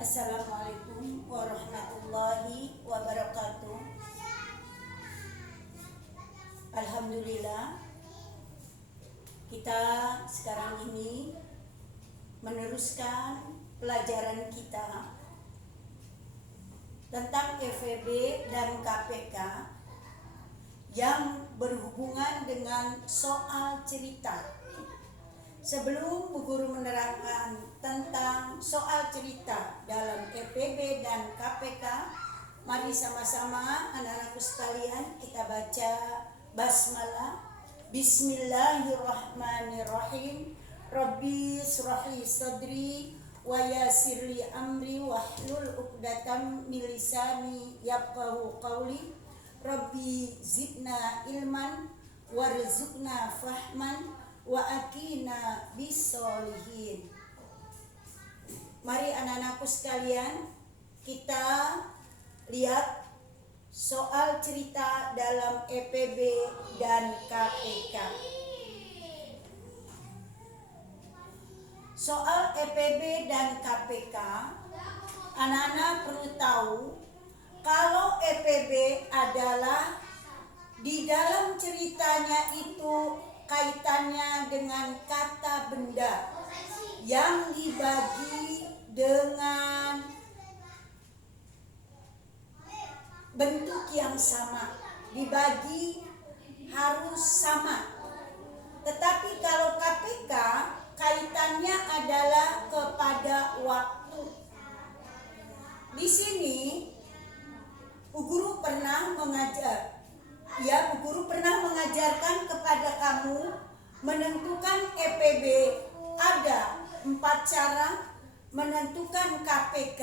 Assalamualaikum warahmatullahi wabarakatuh. Alhamdulillah, kita sekarang ini meneruskan pelajaran kita tentang EVB dan KPK yang berhubungan dengan soal cerita. Sebelum Bu Guru menerangkan tentang soal cerita dalam EPB dan KPK, mari sama-sama anak-anakku sekalian kita baca basmalah. Bismillahirrahmanirrahim. Rabbi shrahli sadri wa yassirli amri wahlul 'uqdatam min lisani yafqahu qawli. Rabbi zidna ilman warzuqna fahman wa akina bisolihin. Mari anak-anakku sekalian, kita lihat soal cerita dalam EPB dan KPK. Soal EPB dan KPK, anak-anak perlu tahu kalau EPB adalah di dalam ceritanya itu kaitannya dengan kata benda yang dibagi dengan bentuk yang sama, dibagi harus sama. Tetapi kalau KPK kaitannya adalah kepada waktu. Di sini Bu Guru pernah mengajar. Bu Guru pernah mengajarkan kepada kamu menentukan EPB ada 4 cara, menentukan KPK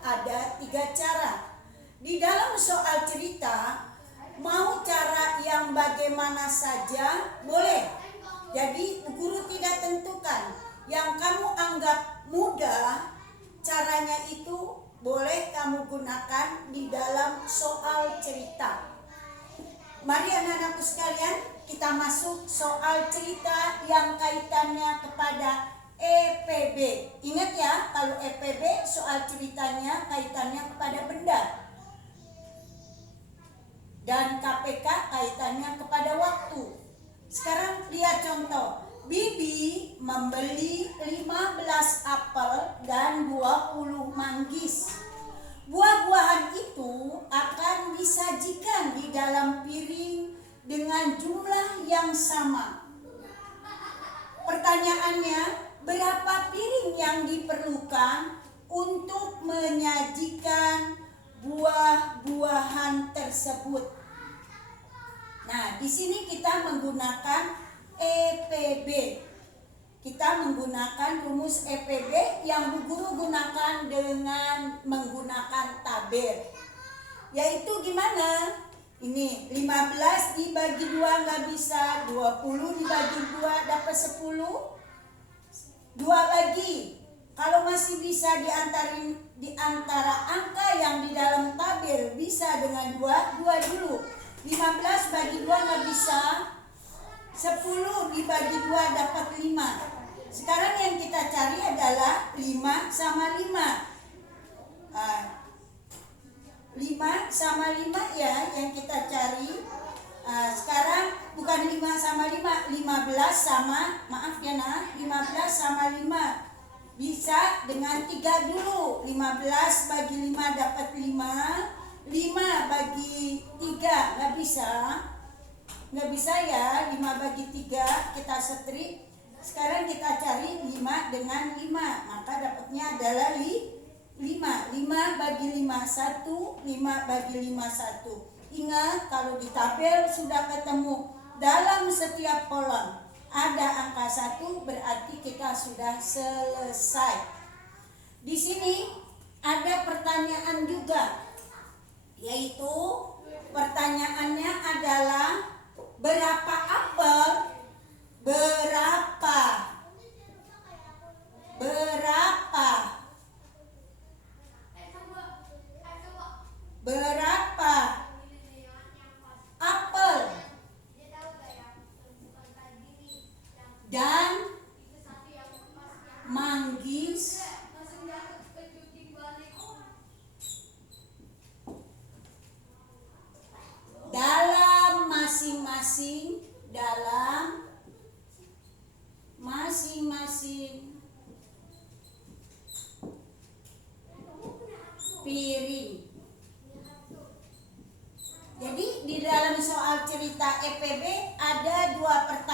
ada 3 cara. Di dalam soal cerita, mau cara yang bagaimana saja boleh. Jadi Bu Guru tidak tentukan. Yang kamu anggap mudah, caranya itu boleh kamu gunakan di dalam soal cerita. Mari anak-anakku sekalian, kita masuk soal cerita yang kaitannya kepada EPB. Ingat ya, kalau EPB soal ceritanya kaitannya kepada benda. Dan KPK kaitannya kepada waktu. Sekarang lihat contoh. Bibi membeli 15 apel dan 20 manggis. Buah-buahan itu akan disajikan di dalam piring dengan jumlah yang sama. Pertanyaannya, berapa piring yang diperlukan untuk menyajikan buah-buahan tersebut? Nah, di sini kita menggunakan EPB. Kita menggunakan rumus EPB yang Bu Guru gunakan dengan menggunakan tabel. Yaitu gimana? Ini 15 dibagi 2 nggak bisa, 20 dibagi 2 dapat 10. 2 lagi. Kalau masih bisa di antara angka yang di dalam tabel bisa dengan 2 dulu. 15 bagi 2 nggak bisa. 10 dibagi 2 dapat 5. Sekarang yang kita cari adalah 5 sama 5. 5 sama 5 ya yang kita cari. Sekarang bukan 5 sama 5, 15 sama, maaf ya nah, 15 sama 5. Bisa dengan 3 dulu. 15 bagi 5 dapat 5. 5 bagi 3 nggak bisa. Nggak bisa ya, 5 bagi 3 kita setrik. Sekarang kita cari 5 dengan 5, maka dapatnya adalah 5. 5 bagi 5 1, 5 bagi 5 1. Ingat, kalau di tabel sudah ketemu dalam setiap kolom ada angka 1, berarti kita sudah selesai. Di sini ada pertanyaan juga, yaitu pertanyaannya adalah berapa apel? Berapa apel dan manggis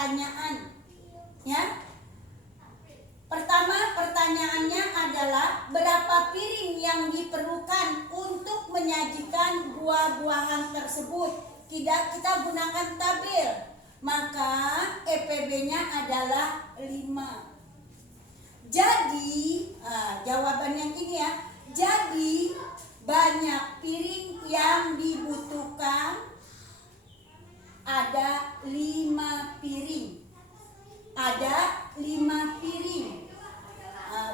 pertanyaan. Ya. Pertama, pertanyaannya adalah berapa piring yang diperlukan untuk menyajikan buah-buahan tersebut? Kita gunakan tabel. Maka EPB-nya adalah 5. Jadi, jawaban yang ini ya. Jadi, banyak piring yang dibutuhkan ada 5 piring. Ada 5 piring.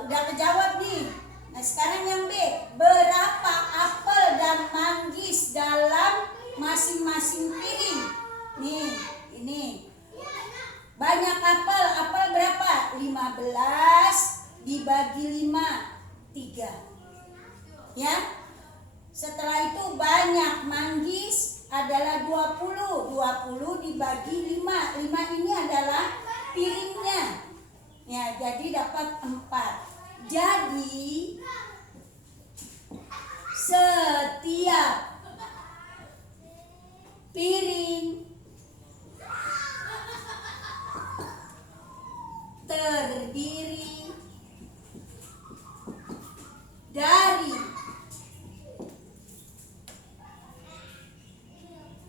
Udah kejawab nih. Nah, sekarang yang B. Berapa apel dan manggis dalam masing-masing piring? Nih, ini. Banyak apel. Apel berapa? 15 dibagi 5, 3. Ya. Setelah itu banyak manggis adalah 20. 20 dibagi 5. 5 ini adalah piringnya. Ya, jadi dapat 4. Jadi setiap piring terdiri dari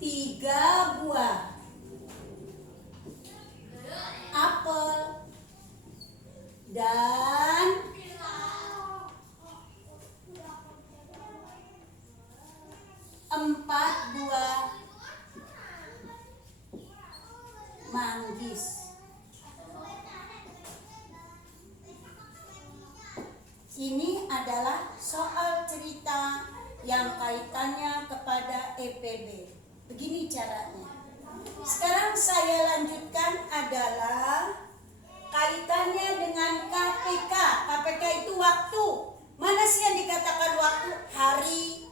3 buah apel dan 4 buah manggis. Ini adalah soal cerita yang kaitannya kepada EPB. Begini caranya. Sekarang saya lanjutkan adalah kaitannya dengan KPK. KPK itu waktu. Mana sih yang dikatakan waktu? Hari,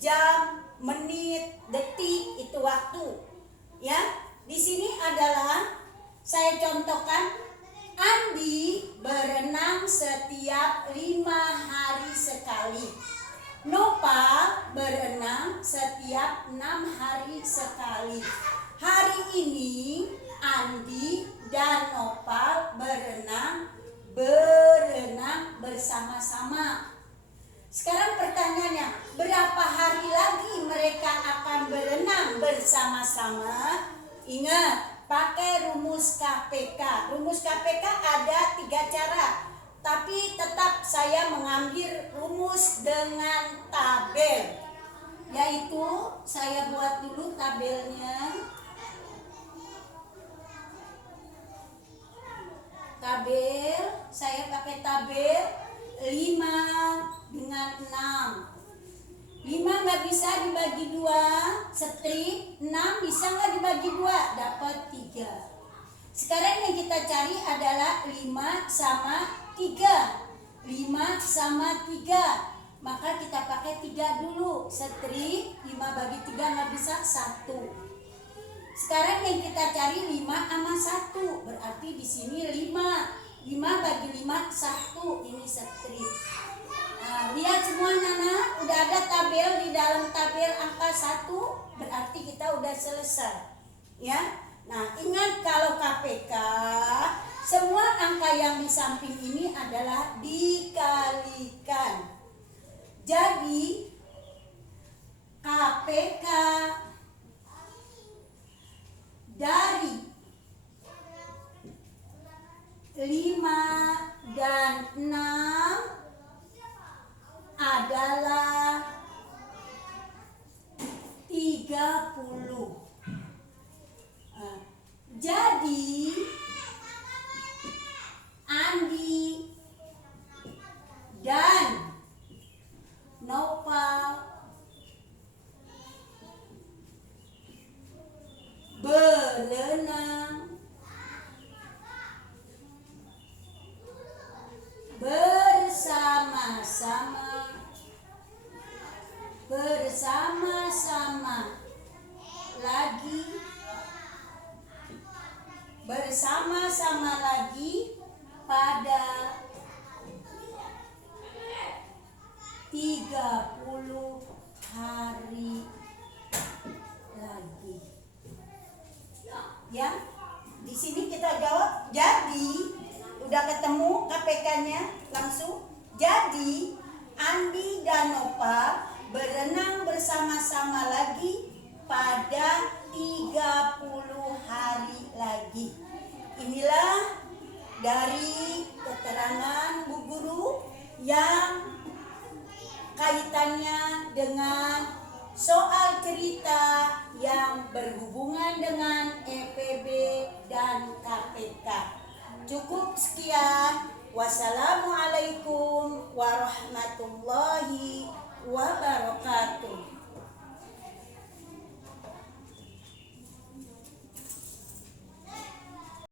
jam, menit, detik, itu waktu. Ya, di sini adalah saya contohkan Andi berenang setiap 5 hari sekali. Nopal berenang setiap 6 hari sekali. Hari ini Andi dan Nopal berenang bersama-sama. Sekarang pertanyaannya, berapa hari lagi mereka akan berenang bersama-sama? Ingat, pakai rumus KPK. Rumus KPK ada 3 cara. Tapi tetap saya mengambil rumus dengan tabel. Yaitu saya buat dulu tabelnya. Tabel, saya pakai tabel 5 dengan 6. 5 nggak bisa dibagi 2, strip. 6 bisa nggak dibagi 2, dapat 3. Sekarang yang kita cari adalah 5 sama 3. 5 sama 3. Maka kita pakai 3 dulu. Strip, 5 bagi 3 nggak bisa, 1. Sekarang yang kita cari 5 sama 1. Berarti di sini 5. 5 bagi 5, 1. Ini strip. Nah, lihat semua Nana, udah ada tabel. Di dalam tabel angka 1, berarti kita udah selesai. Ya. Nah, ingat kalau KPK, semua angka yang di samping ini adalah dikalikan. Jadi KPK dari 5 dan 6 adalah 30. Jadi Andi dan Nopal berenang bersama-sama lagi pada 30 hari lagi. Ya, di sini kita jawab, jadi udah ketemu KPK-nya langsung. Jadi Andi dan Nova berenang bersama-sama lagi pada 30 hari lagi. Inilah dari keterangan Bu Guru yang kaitannya dengan soal cerita yang berhubungan dengan EPB dan KPK. Cukup sekian. Wassalamualaikum warahmatullahi wabarakatuh.